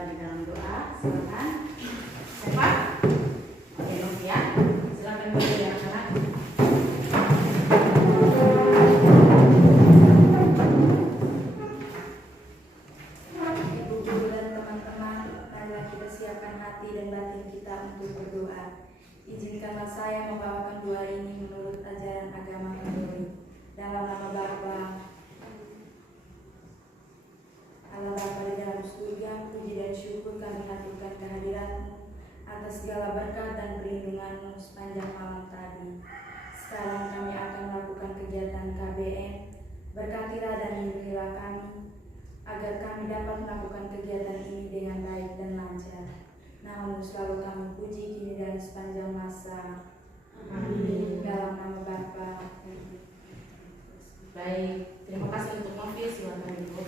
kita di dalam doa. Silakan. Siapa? Oke, Novia. Silakan berdiri anak-anak. Ibu-ibu dan teman-teman, marilah kita siapkan hati dan batin kita untuk berdoa. Izinkanlah saya membawakan doa ini menurut ajaran agama Katolik. Dalam nama Bapa, Allah Bapa di dalam surga, puji dan syukur kami haturkan kehadirat-Mu atas segala berkat dan perlindungan-Mu sepanjang malam tadi. Sekarang kami akan melakukan kegiatan KBM. Berkatilah dan lindungilah kami, agar kami dapat melakukan kegiatan ini dengan baik dan lancar. Namun selalu kami puji kini dan sepanjang masa. Amin. Dalam nama Bapa. Baik, terima kasih untuk Novi. Silakan Ibu.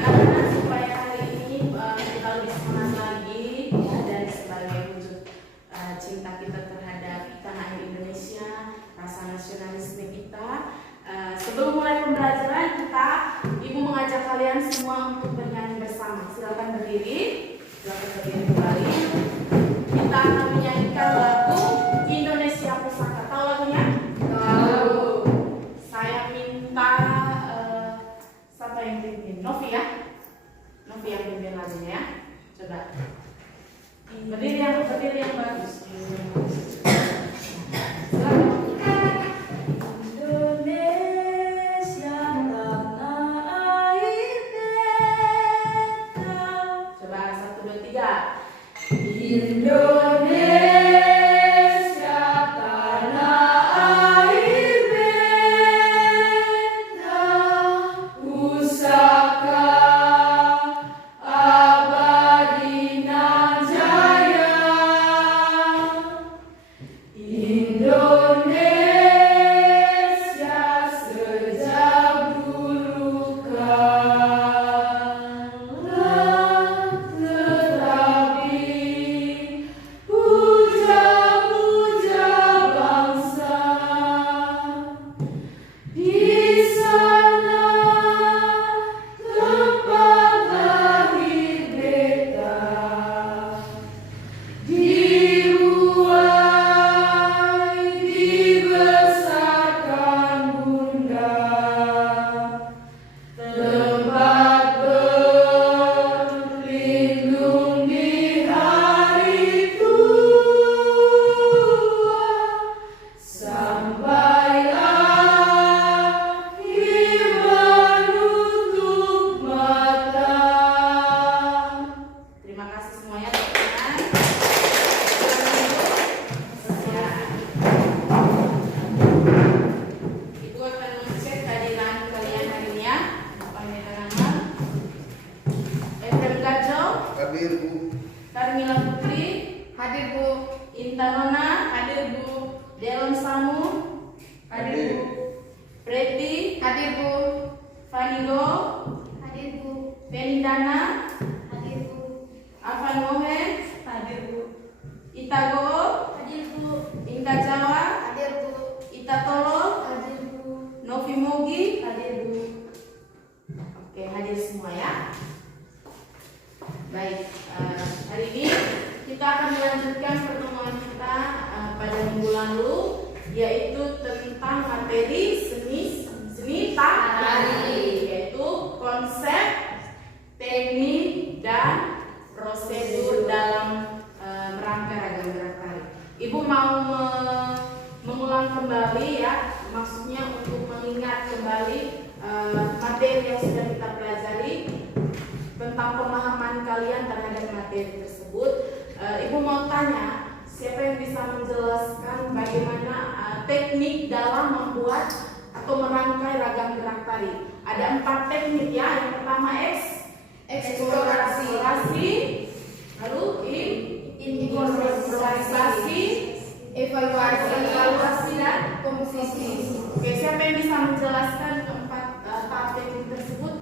Anak-anak, supaya hari ini kita lebih semangat lagi ya, dan sebagai wujud cinta kita terhadap tanah air Indonesia, rasa nasionalisme kita. Sebelum mulai pembelajaran kita, Ibu mengajak kalian semua untuk bernyanyi bersama. Silakan berdiri, silakan berdiri kembali. Kita akan menyanyikan lagu Indonesia Pusaka. Tahu lagunya? Tahu. Saya minta siapa yang pimpin? Novi ya? Novi yang pimpin lagunya ya. Coba. Berdiri yang bagus. Silakan. Evaluasi dan komposisi. Oke, siapa yang bisa menjelaskan keempat tahap teknik tersebut?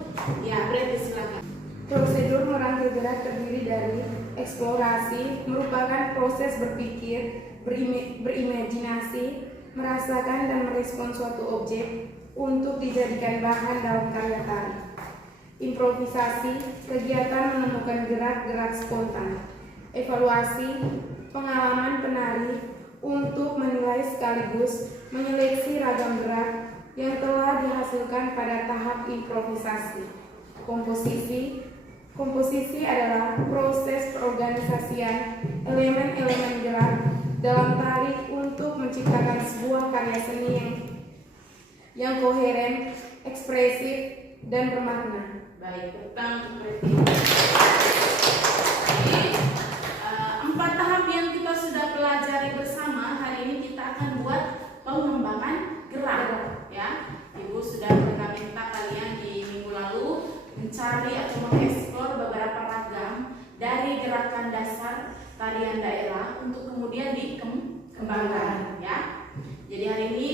Ya, berarti silakan. Prosedur merangkai gerak terdiri dari eksplorasi, merupakan proses berpikir, berimajinasi, merasakan dan merespon suatu objek untuk dijadikan bahan dalam karya tari. improvisasi, kegiatan menemukan gerak-gerak spontan, evaluasi, pengalaman penari untuk menilai sekaligus menyeleksi ragam gerak yang telah dihasilkan pada tahap improvisasi. Komposisi adalah proses perorganisasian elemen-elemen gerak dalam tari untuk menciptakan sebuah karya seni yang koheren, ekspresif, dan bermakna. Baik, tentang Jadi, 4 tahap yang kita sudah pelajari bersama, hari ini kita akan buat pengembangan gerak. Ya, Ibu sudah pernah minta kalian di minggu lalu mencari atau mengeksplor beberapa ragam dari gerakan dasar tarian daerah untuk kemudian dikembangkan. Ya, jadi hari ini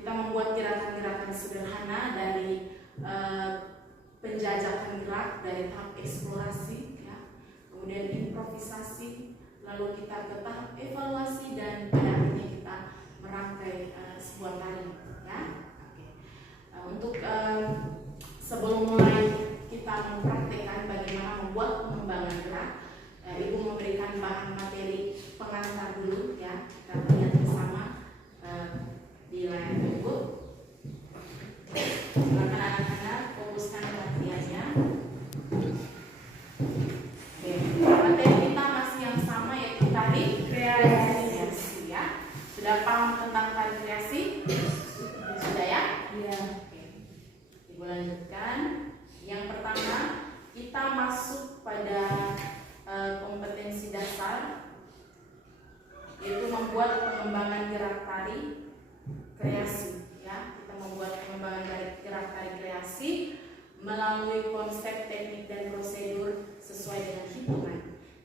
kita membuat gerakan-gerakan sederhana dari penjajakan gerak dari tahap eksplorasi, ya, kemudian improvisasi, lalu kita ke tahap evaluasi, dan pada akhirnya kita merangkai sebuah tari. Ya, oke. Untuk sebelum mulai kita mempraktekkan bagaimana membuat pengembangan gerak, Ibu memberikan bahan materi pengantar dulu, ya. Kita lihat bersama di layar Ibu. Silakan anak-anak fokuskan perhatiannya. Oke, materi kita masih yang sama, yaitu tari kreasi, ya. Sudah paham tentang tari kreasi? Sudah, ya? Iya. Oke. Ibu lanjutkan. Yang pertama, kita masuk pada kompetensi dasar, yaitu membuat pengembangan gerak tari kreasi. Ya, kita membuat pengembangan gerak tari kreasi melalui konsep, teknik, dan prosedur sesuai dengan hitungan.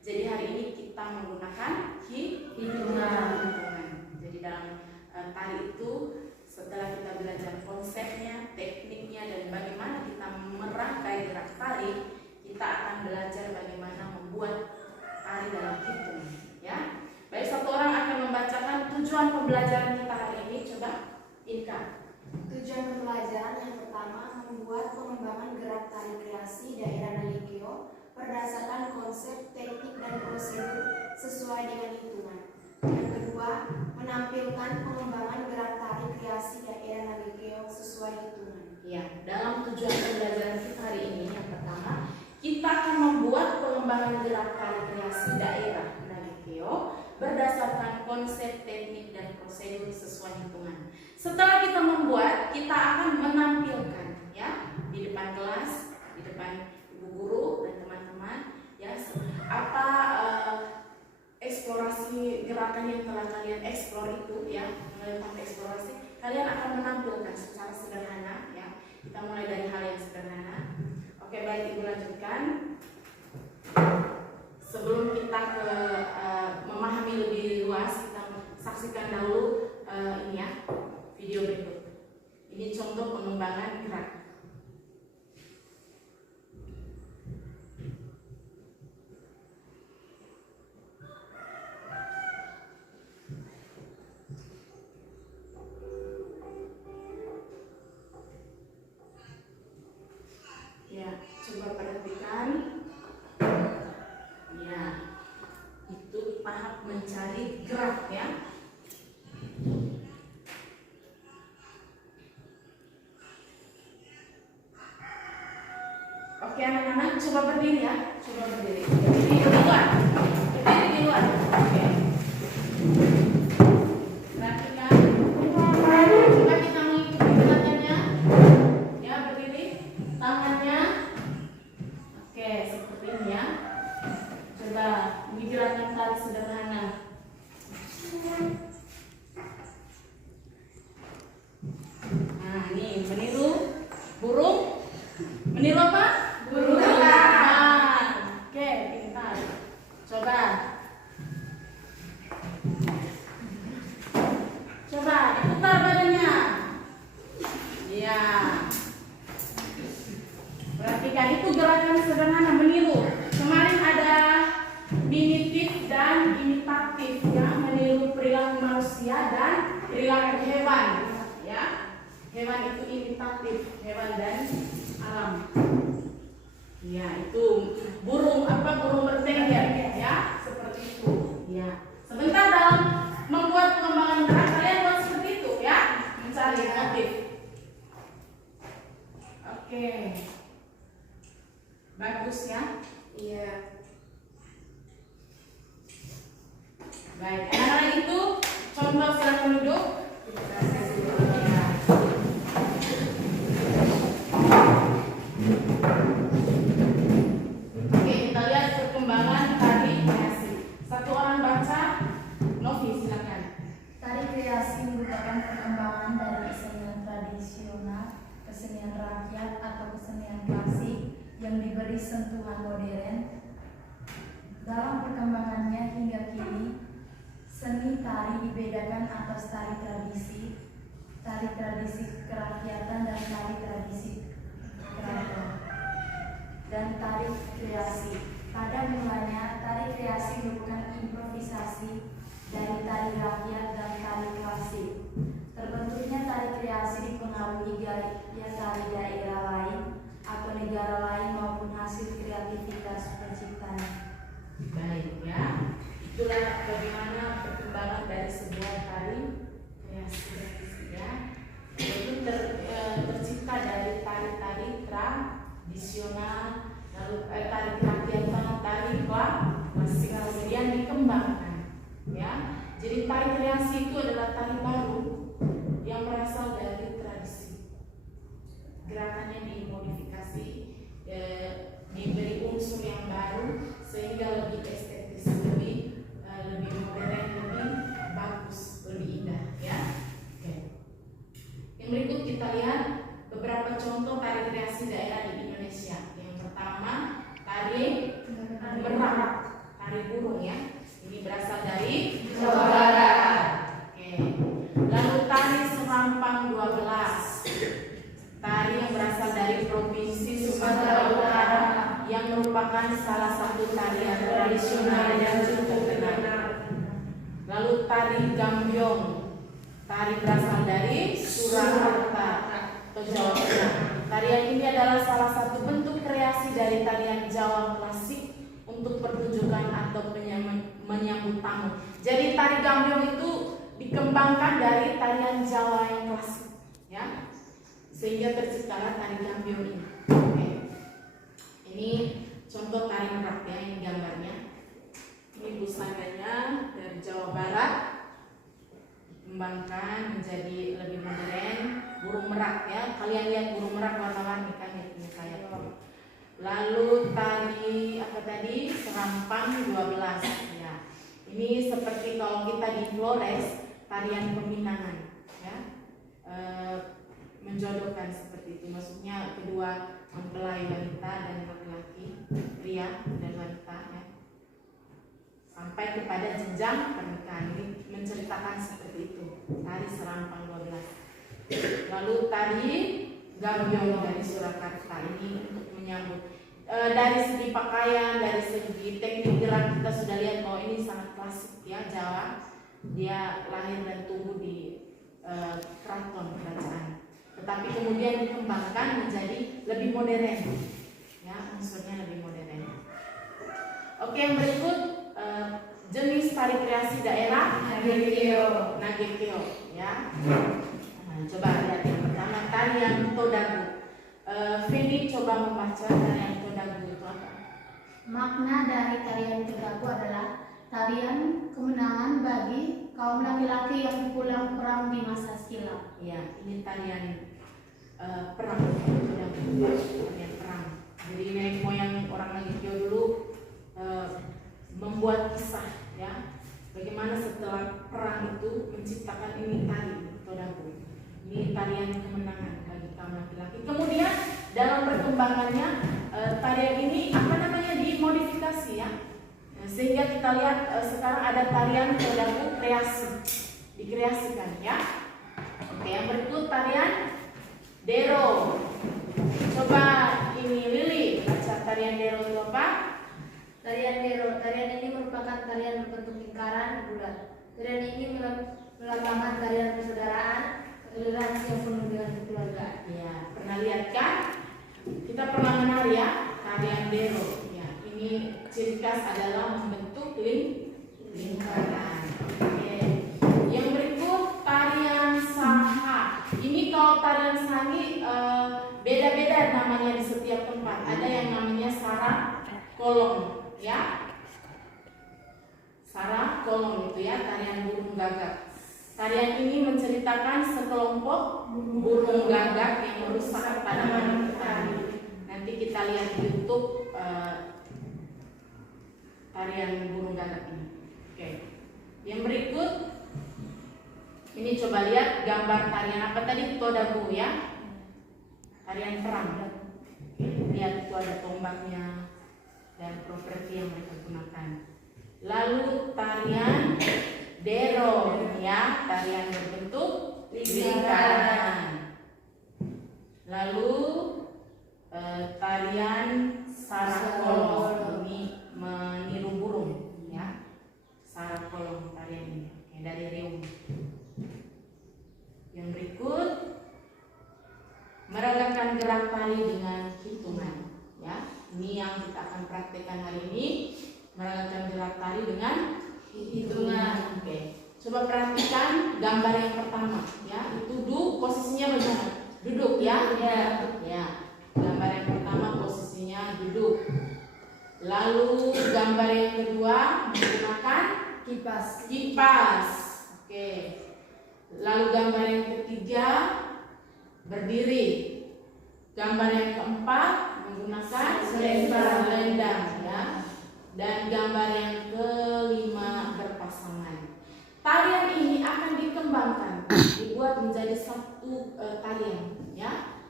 Jadi hari ini kita menggunakan hitungan. Jadi dalam tari itu, setelah kita belajar konsepnya, tekniknya, dan bagaimana kita merangkai gerak tari, kita akan belajar bagaimana membuat tari dalam hitungan. Ya, baik, satu orang akan membacakan tujuan pembelajaran kita hari ini. Coba, Inka. Tujuan pembelajaran yang pertama, membuat pengembangan gerak tari kreasi daerah Nalekeo berdasarkan konsep, teknik, dan prosedur sesuai dengan hitungan. Yang kedua, menampilkan pengembangan gerak tari kreasi daerah Nalekeo sesuai hitungan. Ya, dalam tujuan pembelajaran kita hari ini, yang pertama, kita akan membuat pengembangan gerak tari kreasi daerah Nalekeo berdasarkan konsep, teknik, dan prosedur sesuai hitungan. Setelah kita membuat, kita akan menampilkan, ya, di depan kelas, di depan ibu guru dan teman-teman, ya, apa eksplorasi gerakan yang telah kalian eksplor itu, ya, melalui tahap eksplorasi, kalian akan menampilkan secara sederhana, ya. Kita mulai dari hal yang sederhana. Oke, baik, Ibu lanjutkan. Sebelum kita ke memahami lebih luas, kita saksikan dahulu ini, ya, video berikut. Ini contoh pengembangan gerak. Ya, coba perhatikan. Ya, itu tahap mencari gerak, ya. Oke, anak-anak, coba berdiri, ya. Coba berdiri. Berdiri di luar. Berdiri di luar. Oke. Perhatikan. Coba kita mengikuti gerakannya. Ya, berdiri. Tangannya. Oke, seperti ini, ya. Coba, ini gerakan tari sederhana. Nah, ini meniru burung. Meniru apa? Burung terbang. Oke, pintar. Coba. Coba diputar badannya. Iya. Perhatikan, itu gerakan sederhana meniru. Kemarin ada mimitif dan imitatif, ya, meniru perilaku manusia dan perilaku hewan, ya. Hewan itu imitatif, hewan dan alam. Ya, itu burung bertengger ya, seperti itu. Ya. Sebentar dalam membuat pengembangan gerak kalian buat seperti itu ya, mencari motif. Oke. Bagus ya. Iya. Baik, anak-anak itu contoh silakan duduk. Ya. Oke, kita lihat perkembangan tari kreasi. Satu orang baca, Novi silakan. Tari kreasi merupakan perkembangan dari kesenian tradisional, kesenian rakyat atau kesenian klasik yang diberi sentuhan modern. Dalam perkembangannya hingga kini, seni tari dibedakan atas tari tradisi kerakyatan dan tari tradisi keraton, dan tari kreasi. Pada mulanya, tari kreasi merupakan improvisasi dari tari rakyat dan tari klasik. Terbentuknya tari kreasi dipengaruhi gaya tari daerah lain atau negara lain maupun hasil kreativitas penciptanya. Baik ya, itulah bagaimana perkembangan dari sebuah tari kreasi ya. Itu tercipta dari tari-tari tradisional, lalu tari kerakyatan, tari klasik, kemudian dikembangkan ya. Jadi tari kreasi itu adalah tari baru yang berasal dari tradisi. Gerakannya dimodifikasi, diberi unsur yang baru sehingga lebih estetis, lebih modern, lebih bagus, lebih indah ya. Oke. Yang berikut kita lihat beberapa contoh tari kreasi daerah di Indonesia. Yang pertama tari merak, tari burung ya. Ini berasal dari Jawa Barat. Oke. Lalu tari serampang 12, tari yang berasal dari Provinsi Sumatera Utara yang merupakan salah satu tarian tradisional yang cukup terkenal. Lalu tari gambyong, tari berasal dari Surakarta atau Jawa Tengah. Tarian ini adalah salah satu bentuk kreasi dari tarian Jawa klasik untuk pertunjukan atau menyambut tamu. Jadi tari gambyong itu dikembangkan dari tarian Jawa yang klasik, ya, sehingga terciptalah tari gambyong ini. Oke. Ini contoh tari merak ya, ini gambarnya. Ini busananya dari Jawa Barat, dikembangkan menjadi lebih modern, burung merak ya. Kalian lihat burung merak warna-warni kan ini kayak. Lalu tari apa tadi? Serampang 12 ya. Ini seperti kalau kita di Flores, tarian peminangan ya. Menjodohkan seperti itu, maksudnya kedua mempelai wanita dan laki-laki, pria dan wanita ya, sampai kepada jenjang pernikahan. Ini menceritakan seperti itu, tari serampang 12. Lalu tari gambyong dari Surakarta ini untuk menyambut. Dari segi pakaian, dari segi teknik gerak kita sudah lihat bahwa ini sangat klasik ya, Jawa. Dia lahir dan tumbuh di keraton kerajaan, tetapi kemudian dikembangkan menjadi lebih modern ya, unsurnya lebih modern. Oke, yang berikut jenis tari kreasi daerah Nagekeo ya. Nah, coba lihat yang pertama tarian Todagu. Feni coba membaca tarian Todagu itu apa? Makna dari tarian Todagu adalah tarian kemenangan bagi kaum laki-laki yang pulang perang di masa silam. Ya, ini tarian perang, tarian perang. Jadi nenek moyang orang Nagekeo dulu membuat kisah ya, bagaimana setelah perang itu menciptakan ini tari Todagu. Ini tarian kemenangan bagi kaum laki-laki. Kemudian dalam perkembangannya tarian ini dimodifikasi ya. Sehingga kita lihat sekarang ada tarian Todagu kreasi, dikreasikan ya. Oke, yang berikut tarian Dero. Coba ini Lili baca tarian Dero itu apa? Tarian Dero, tarian ini merupakan tarian berbentuk lingkaran bulat. Tarian ini melambangkan tarian persaudaraan, toleransi yang penuh dengan kekeluargaan. Ya, pernah lihat kan? Kita pernah menari ya, tarian dero. Ya, ini ciri khas adalah membentuk lingkaran. Oke. Yang berikut tarian saha. Ini kalau tarian saha ini beda-beda namanya di setiap tempat. Ada yang namanya sarah kolong, ya. Sarah kolong itu ya, tarian burung gagak. Tarian ini menceritakan sekelompok burung gagak yang merusak tanaman petani. Nanti kita lihat di YouTube tarian burung gagak ini. Oke. Yang berikut ini coba lihat gambar tarian apa tadi? Todagu ya. Tarian perang. Lihat itu ada tombaknya dan properti yang mereka gunakan. Lalu tarian dero ya, tarian berbentuk lingkaran. Lalu tarian sarakolong, ini meniru burung ya. Sarakolong tarian ini ya, dari Riung. Yang berikut meragakan gerak tari dengan hitungan ya. Ini yang kita akan praktekkan hari ini, meragakan gerak tari dengan hitungan. Oke. Coba perhatikan gambar yang pertama ya. Itu posisinya bagaimana? Duduk ya. Ya. Gambar yang pertama posisinya duduk. Lalu gambar yang kedua menggunakan kipas. Oke. Lalu gambar yang ketiga berdiri. Gambar yang keempat menggunakan selendang ya. Dan gambar yang kelima berpasangan. Tarian ini akan dikembangkan, dibuat menjadi satu tarian ya.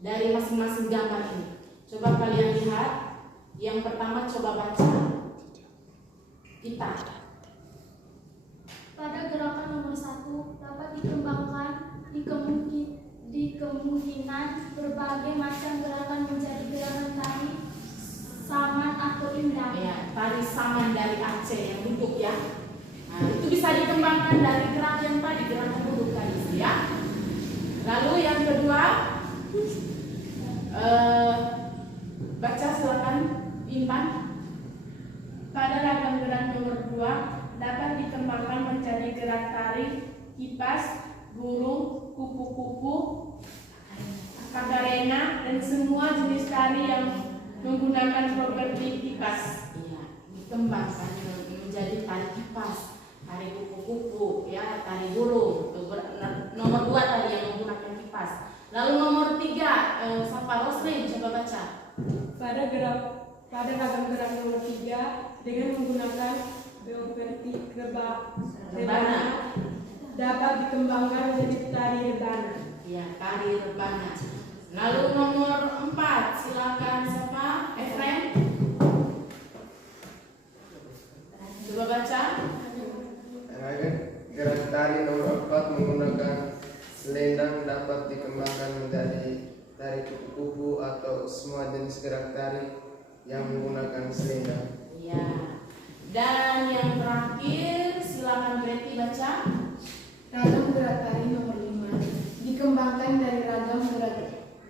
Dari masing-masing gambar ini. Coba kalian lihat. Yang pertama coba baca. Kita. Pada gerakan nomor 1 dapat dikembangkan di kemungkinan berbagai macam gerakan menjadi gerakan tari saman atau indah. Ya, tari saman dari Aceh yang duduk ya. Nah, itu bisa dikembangkan dari gerak yang tadi, gerakan duduk tadi ya. Lalu yang kedua, baca silakan Intan. Pada ragam gerak nomor 2 dapat dikembangkan menjadi gerak tari, kipas, burung, kupu-kupu, kakarena, dan semua jenis tari yang menggunakan properti kipas. Iya, dikembangkan menjadi tari kipas, tari kupu-kupu, ya, tari burung. Nomor 2 tadi yang menggunakan kipas. Lalu nomor 3, Safa Roslin, coba baca. Pada ragam gerak nomor 3 dengan menggunakan properti rebana dapat dikembangkan menjadi tari rebana. Ya, tari rebana. Lalu nomor 4, silakan siapa? Efren. Coba baca. Gerak tari nomor 4 menggunakan selendang dapat dikembangkan menjadi tari kupu-kupu atau semua jenis gerak tari yang menggunakan selendang. Ya. Dan yang terakhir, silakan Betty baca. Ragam gerak tari nomor 5 dikembangkan dari ragam gerak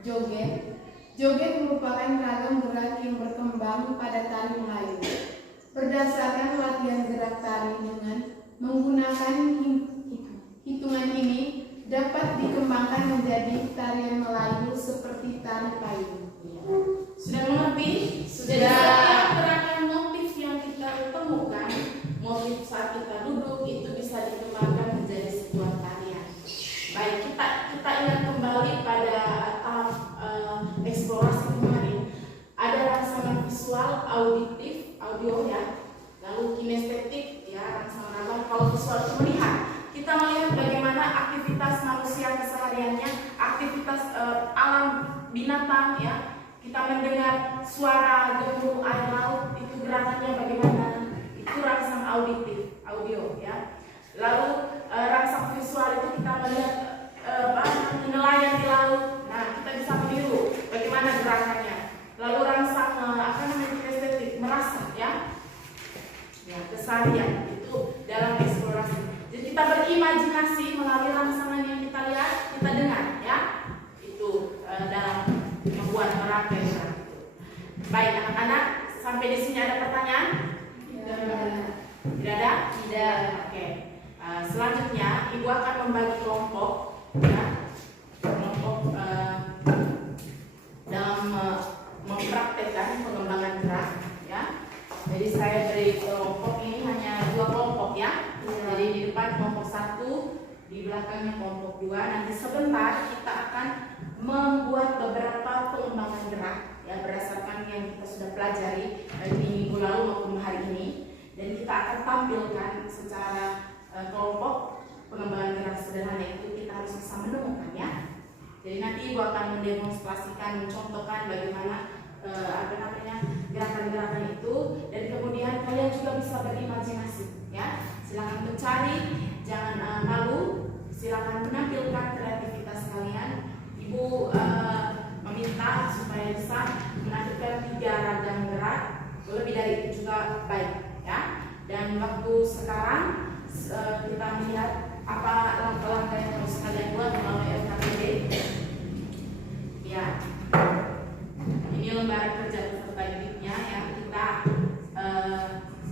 joget. Joget merupakan ragam gerak yang berkembang pada tari Melayu. Berdasarkan latihan gerak tari dengan menggunakan hitungan ini dapat dikembangkan menjadi tarian Melayu seperti tari payung. Sudah mengerti? Setiap gerakan motif yang kita temukan, motif saat kita duduk itu bisa dikembangkan menjadi sebuah tarian. Baik, kita ingat kembali pada tahap eksplorasi kemarin. Ada rangsangan visual, auditif, audio ya, lalu kinestetik ya, rangsangan apa? Kalau visual itu melihat, kita melihat bagaimana aktivitas manusia kesehariannya, aktivitas alam binatang ya. Kita mendengar suara gemuruh air laut, itu gerakannya bagaimana? Itu rangsang auditif, audio ya. Lalu rangsang visual itu kita melihat nelayan di laut. Nah, kita bisa meniru bagaimana gerakannya. Lalu rangsang kinestetik, merasa ya. Ya, keseharian itu dalam eksplorasi. Jadi kita berimajinasi melalui rangsangan yang kita lihat, kita dengar ya. Itu dalam membuat merapi. Baik, Sampai di sini ada pertanyaan? Tidak ada? Tidak. Oke. Selanjutnya Ibu akan membagi kelompok, ya, kelompok dalam mempraktekkan pengembangan gerak, ya. Jadi saya beri kelompok ini hanya 2 kelompok, ya. Jadi di depan kelompok 1, di belakangnya kelompok 2. Nanti sebentar kita akan membuat beberapa pengembangan gerak, ya, berdasarkan yang kita sudah pelajari di minggu lalu maupun hari ini. Dan kita akan tampilkan secara kelompok pengembangan gerak sederhana itu kita harus bisa menemukan, ya. Jadi nanti Ibu akan mendemonstrasikan, mencontohkan bagaimana gerakan-gerakan itu, dan kemudian kalian juga bisa berimajinasi, ya. Silakan mencari, jangan malu, silakan menampilkan kreativitas kalian. Ibu meminta supaya bisa menampilkan 3 ragam gerak, lebih dari itu juga baik, ya. Dan waktu sekarang kita melihat apa langkah-langkah yang harus kalian buat melalui LKPD. Ya, ini lembaran kerja peserta didiknya, ya. Kita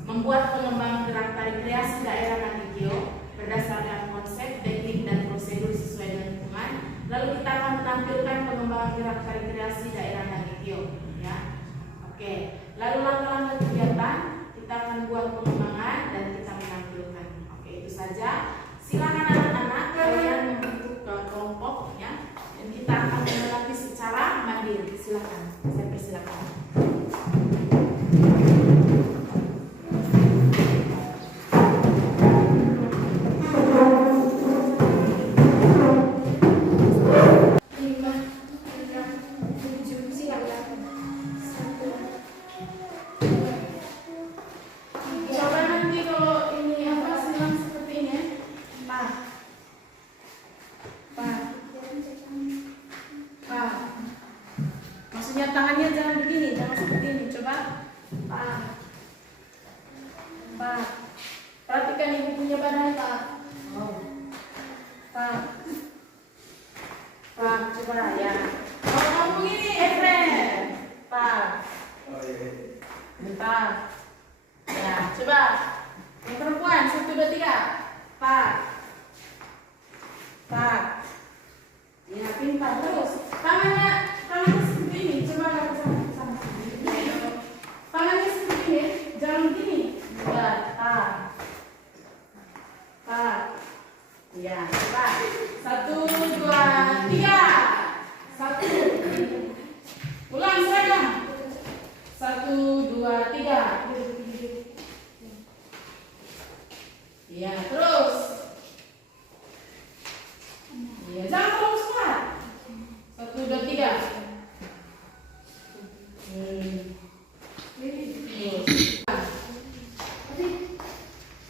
membuat pengembangan gerak tari kreasi daerah Nagikio berdasarkan konsep, teknik, dan prosedur sesuai dengan lingkungan. Lalu kita akan menampilkan pengembangan gerak tari kreasi daerah Nagikio, ya. Oke. Lalu langkah-langkah kegiatan, kita akan buat pengembangan dan kita menampilkan. Oke, itu saja. Silakan anak-anak kalian membentuk kelompok, ya. Dan kita akan melatih secara mandiri. Silakan, saya persilakan. Coba nanti kalau ini apa silang seperti ini, Pak. Maksudnya tangannya jangan begini, jangan seperti ini. Coba, Pak. Perhatikan Ibu punya badan, Pak. Pak. Coba ya. Kalau kamu begini, Efren. Pak. Ya, coba. Yang perempuan, 1, 2, 3. Pak. Ya, pintar terus. Tangannya seperti ini. Coba lihat sama. Tangannya seperti ini, jangan begini. Ya, Ya, coba. 1, 2, 3. 1. Ulang seragam. 1, 2, 3. Ya, terus. Ya, jangan terlalu cepat. 1, 2, 3.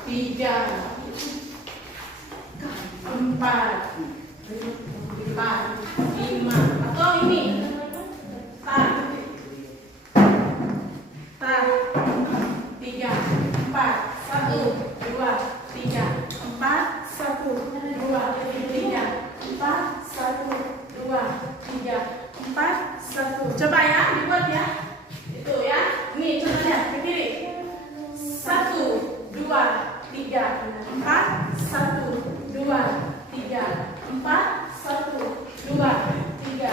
Tiga, 4, 5, atau ini. Tar. 3, 4, 1, 2, 3, 4, 1, 2, 3, 4, 1, 2, 3, 4, 1. Coba ya, dibuat ya. Itu ya. Nih, coba lihat ke kiri. 1, 2, 3, 4, 1, 2, 3, 4, 1, 2, 3,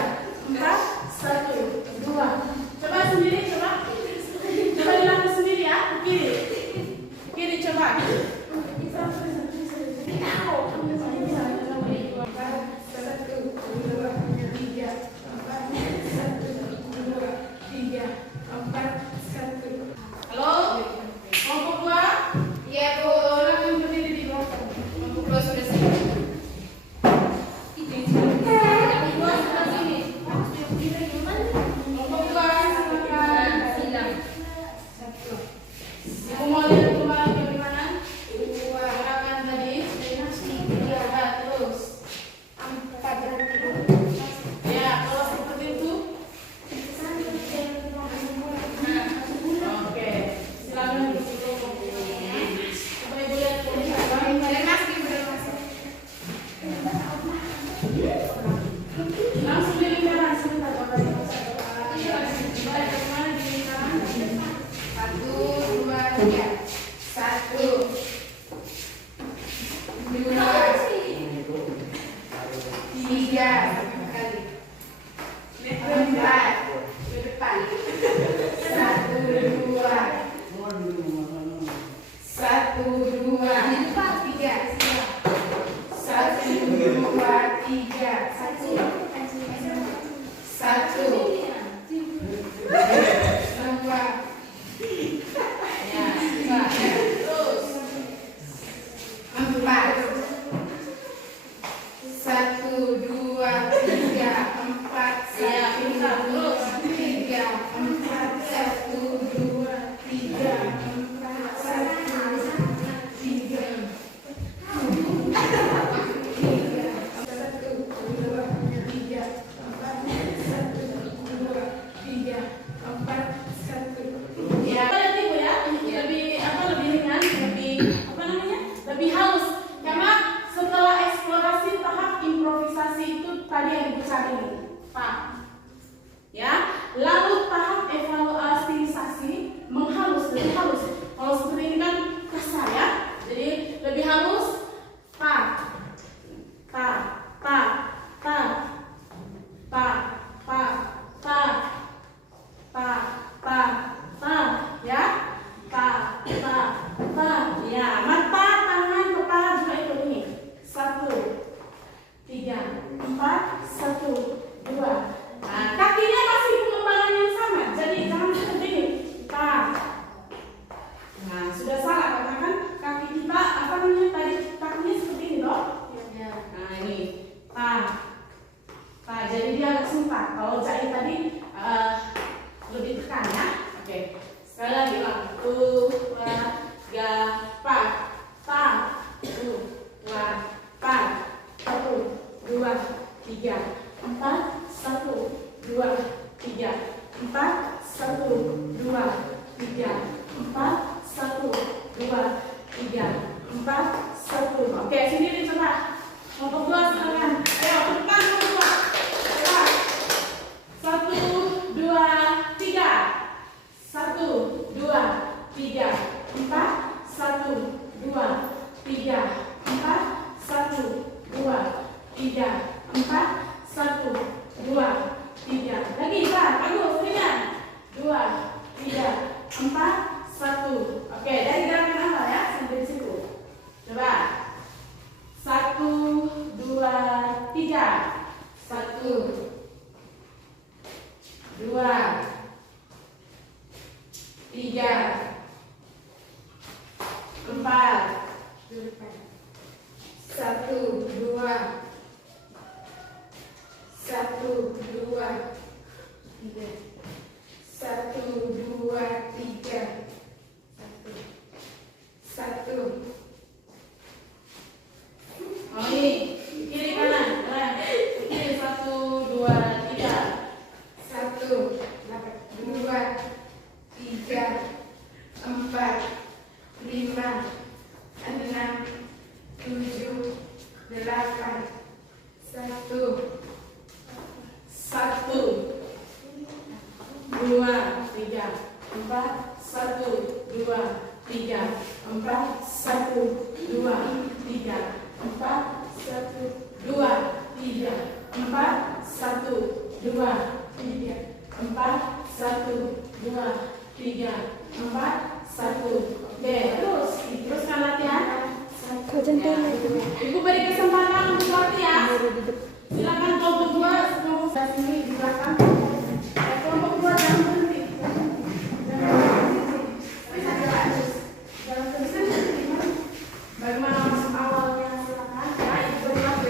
4, 1, 2. Coba sendiri, coba. Coba dilakukan sendiri ya, ke kiri coba. Halo, kelompok 2? Iya, Bu. Silakan berdiri di belakang. Kelompok 2 sudah siap. Kelompok 2 silakan. Ibu mau lihat kembali bagaimana gerakan tadi? Ya, terus. Ya, kalau seperti itu. Oke, silakan duduk di kelompoknya. Coba Ibu lihat langsung di lingkaran sebentar. Bagaimana di lingkaran? tiga, satu kali. Empat, ke depan. Satu, dua. Satu, dua, tiga. Satu, dua, tiga. Satu. Dua. Ya, terus. Empat. Satu, dua, tiga, empat. Satu, dua, tiga, empat. Satu, dua, tiga, empat. Satu, tiga. Ya, berarti Bu ya, lebih ringan, lebih halus. Karena setelah eksplorasi tahap improvisasi itu tadi yang Ibu cari ini, Pak. Ya, lalu tahap evaluasi menghalus, lebih halus. Kalau seperti ini kan kasar ya, jadi lebih halus. Pak, pak, pak, pak, pak, pak, pak, pak, pak, pak, ya, pak, pak, pak, ya, mata, tangan, kepala juga ikut ini. 1, 3, 4, 1, 2. Nah, kakinya masih pengembangan yang sama, jadi jangan seperti ini. Pak. Nah, sudah salah karena kan kaki kita tadi kakinya seperti ini loh. Nah, ini pak. Jadi dia agak sempat. Kalau jari tadi lebih tekan ya. Oke. Sekali lagi lah. 2, 3, 4. Pak. 2, 4. 1, 2, 3, 4. 1, 2, 3, 4. 1, 2, 3, 4. 1, 2, 3, 4. 1. Oke, sini coba. Mau berdua silakan. Ayo, depan berdua. Coba. 1, 2, 3. 1, 2, 3, 4. 1, 2, 3, 4. 1, 2, 3, 4. 1, 2, 3. Lagi, Pak. Bagus, ringan. 2, 3, 4. 1. Oke, dari gerakan awal ya sampai di situ. Coba. 1, 2, 3. 1, 2, 3, 4. 1, 2. 1, 2. 1, 2, 3. 1. Oh ini kiri kanan, keren. Kiri 1, 2, 3. 1, 2, 3, 4, 5, 6, 7, 8. 1, 1, 2, 3, 4. 1, 2, 3, 4. 1, 2, 3, 4. 1, 2, 3, 4. 1, 2, 3, 4. 1, 2, 3, 4. 1. Oke, teruskan latihan. Ibu beri kesempatan untuk latihan ya. Silakan kelompok 2 kelompok sini di belakang. Kelompok 2 jangan berhenti. Bagaimana masuk awalnya silakan. Ya, ibu beri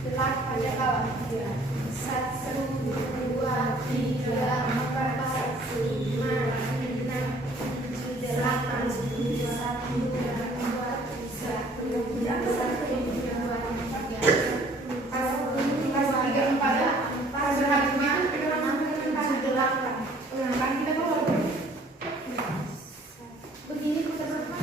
delapan ya kawan. 1, 2, 3, 4, 5, 6, 7, 8, 9, 1, 2, begini putar berapa?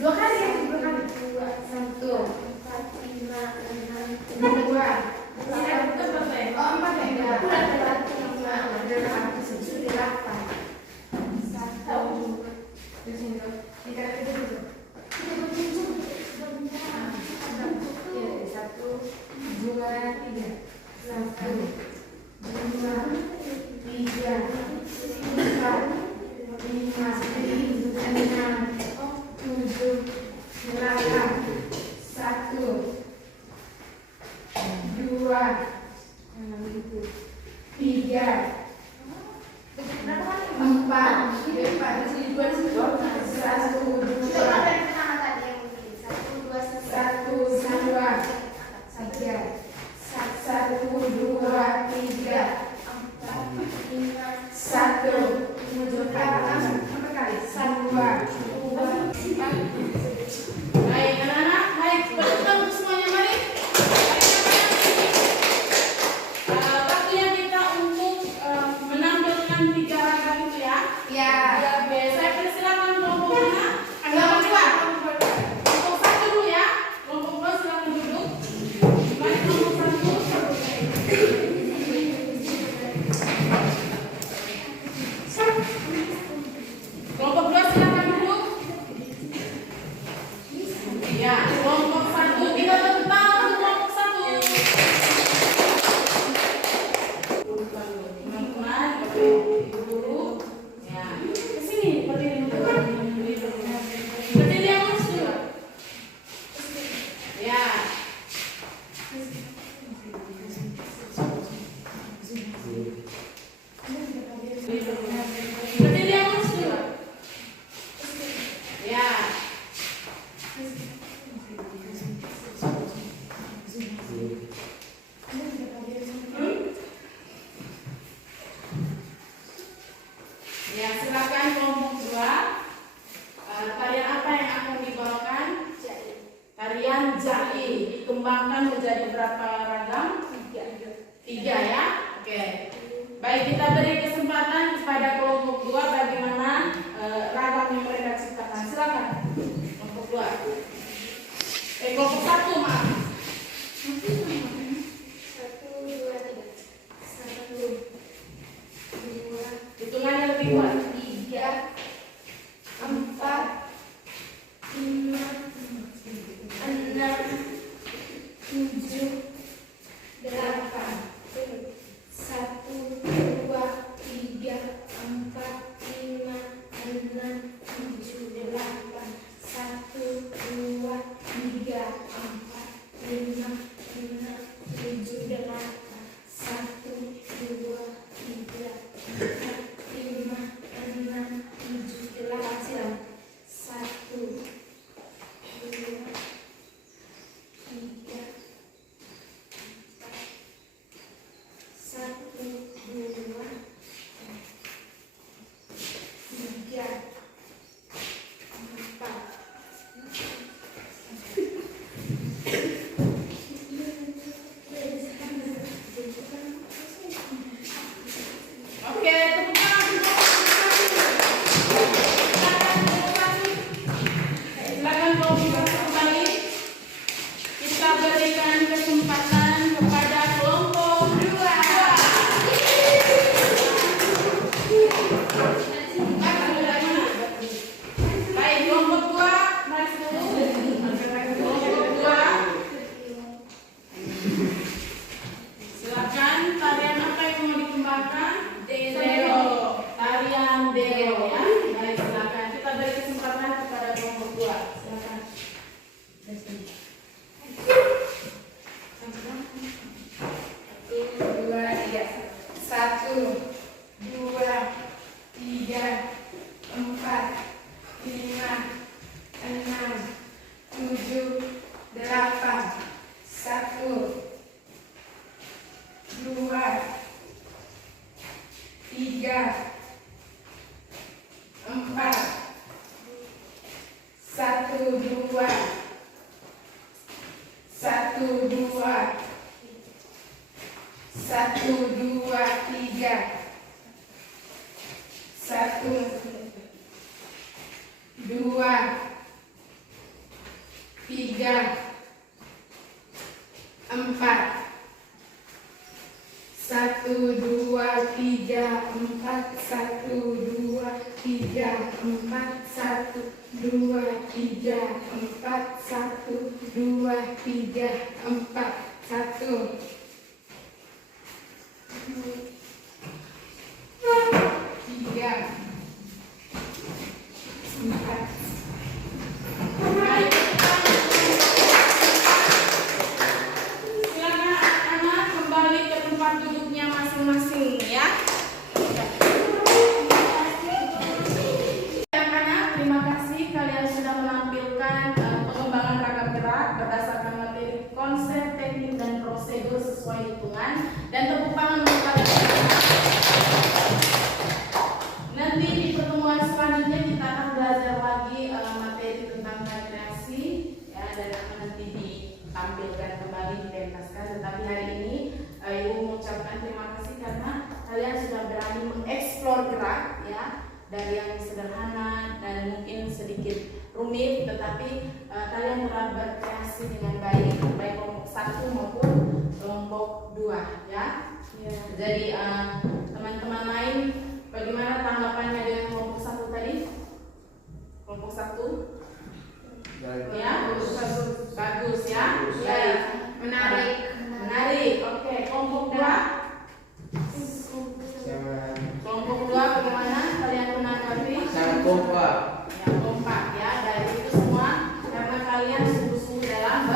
Dua kali ya, 1, 4, 5, 6, 7, 2. Oh, 4 ya? 7, 8. Baik anak-anak, baik bertemu semuanya mari. Waktunya kita untuk menampilkan 3 ragam itu ya. Ya. Saya persilakan kelompok mana? Kelompok 2. Kelompok 1 dulu ya. Kelompok 2 silakan duduk. Mari kelompok 1. Kelompok 2 silakan duduk. Ya, kelompok 1 kita tepuk tangan untuk kelompok 1. Teman-teman, duduk. Ya, kesini berdiri dulu. Berdiri yang lurus dulu. Ya. Berdiri yang lurus dulu. Ya. Ya, silakan kelompok 2. Tarian apa yang akan dibawakan? Tarian jahi. Dikembangkan menjadi berapa ragam? 3 ya. Oke. Baik, kita beri kesempatan kepada kelompok 2 bagaimana ragam yang mereka ciptakan. Silakan. Kelompok 2. Kelompok 1, maaf. 1, 2, 3. 1, 2, Hitungannya lebih kuat. 3, 4, 5, 6, 7, 8. 1, 2, 3, 4, 5, 7, 8. 1, 2, 3, 4. 1, 2. 1, 2. 1, 2, 3. 1, 2, 3, 4. 1, 2, 3, 4. 1, 2, 3, 4. 1, 2, 3, 4. 1, 2, 3, 4. 1, 3, 4. Baik, silakan anak-anak kembali ke tempat duduknya masing-masing ya. Anak-anak, terima kasih kalian sudah menampilkan pengembangan ragam gerak berdasarkan materi konsep, teknik, dan prosedur sesuai hitungan. Dan tepuk tangan untuk kalian. Nanti di pertemuan selanjutnya kita akan belajar lagi materi tentang rekreasi ya, dan akan nanti ditampilkan kembali, dipentaskan. Tetapi hari ini Ibu mengucapkan terima kasih karena kalian sudah berani mengeksplor gerak ya, dari yang sederhana dan mungkin sedikit rumit, tetapi kalian telah berkreasi dengan baik kelompok 1 maupun kelompok 2 ya. Jadi teman-teman lain, bagaimana tanggapannya dengan kelompok 1 tadi? Kelompok 1? Ya, bagus ya. Baik. Menarik. Oke, kelompok 2? Kelompok 2 bagaimana kalian menanggapi? Sangat kompak. Ya, kompak ya. Dari itu semua karena kalian sungguh-sungguh dalam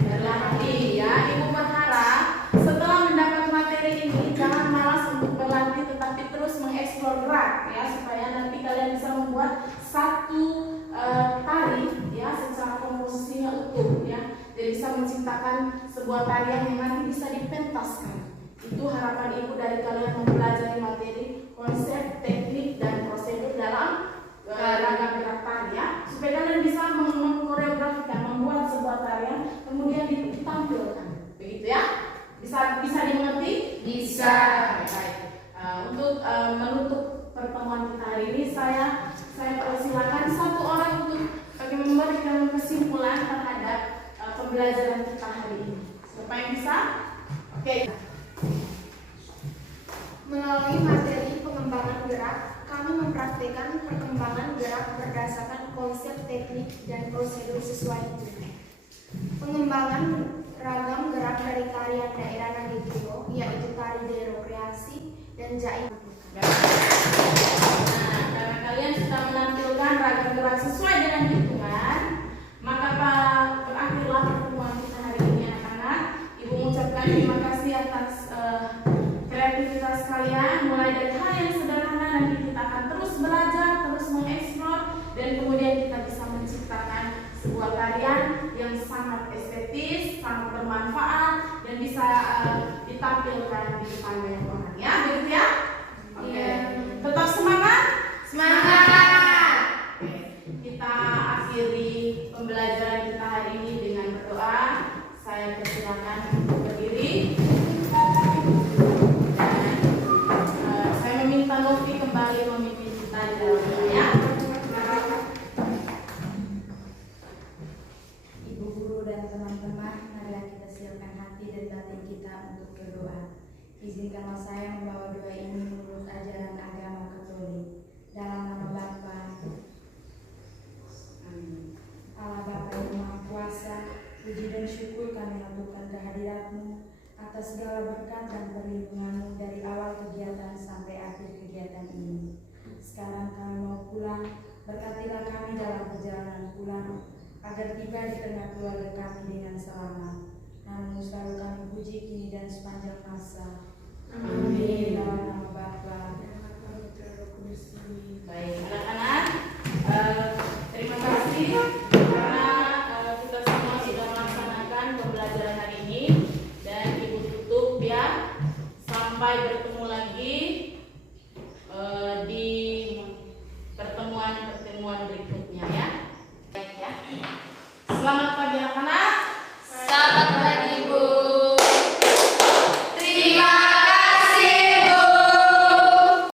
berlatih ya. Ibu berharap setelah mendapat materi ini jangan malas untuk berlatih, tetapi terus mengeksplor gerak ya, supaya nanti kalian bisa membuat satu tari ya secara komposisinya utuh ya. Jadi bisa menciptakan sebuah tarian yang nanti bisa dipentaskan. Itu harapan ibu dari kalian mempelajari materi konsep, teknik, dan prosedur dalam ragam gerak tari ya, supaya kalian bisa mengkoreografikan, membuat sebuah tarian kemudian ditampilkan. Begitu ya? Bisa dimengerti? Bisa. Baik. Untuk menutup pertemuan kita hari ini, saya persilakan satu orang untuk memberikan kesimpulan terhadap pembelajaran kita hari ini. Siapa yang bisa? Oke. Melalui materi pengembangan gerak, kami mempraktikkan perkembangan gerak berdasarkan konsep, teknik, dan prosedur sesuai hitungan. Pengembangan ragam gerak dari tarian daerah Nagitio, yaitu tari rekreasi dan jahit. Nah, karena kalian sudah menampilkan ragam gerak sesuai dengan hitungan, maka berakhirlah pertemuan kita hari ini anak-anak. Ibu mengucapkan terima kasih atas kreativitas kalian, mulai dari hal yang sederhana. Nanti kita akan terus belajar, terus mengeksplor, dan kemudian kita bisa menciptakan sebuah tarian yang sangat estetis, sangat bermanfaat, dan bisa ditampilkan di depan banyak orang ya, begitu ya? Oke. Tetap semangat? Semangat! Oke. Kita akhiri pembelajaran kita hari ini dengan berdoa. Saya persilakan untuk berdiri. Saya meminta Novi kembali memimpin kita di dalam doa ya. Ibu guru dan teman-teman, marilah kita siapkan hati dan batin kita untuk berdoa. Izinkanlah saya membawa doa ini menurut ajaran agama Katolik. Dalam nama Bapa, Allah Bapa yang Maha Kuasa, puji dan syukur kami haturkan kehadirat-Mu atas segala berkat dan perlindungan-Mu dari awal kegiatan sampai akhir kegiatan ini. Sekarang kami mau pulang, berkatilah kami dalam perjalanan pulang, agar tiba di tengah keluarga kami dengan selamat. Namun selalu kami puji kini dan sepanjang masa. Amin. Dalam nama Bapa. Baik, anak-anak, terima kasih. sampai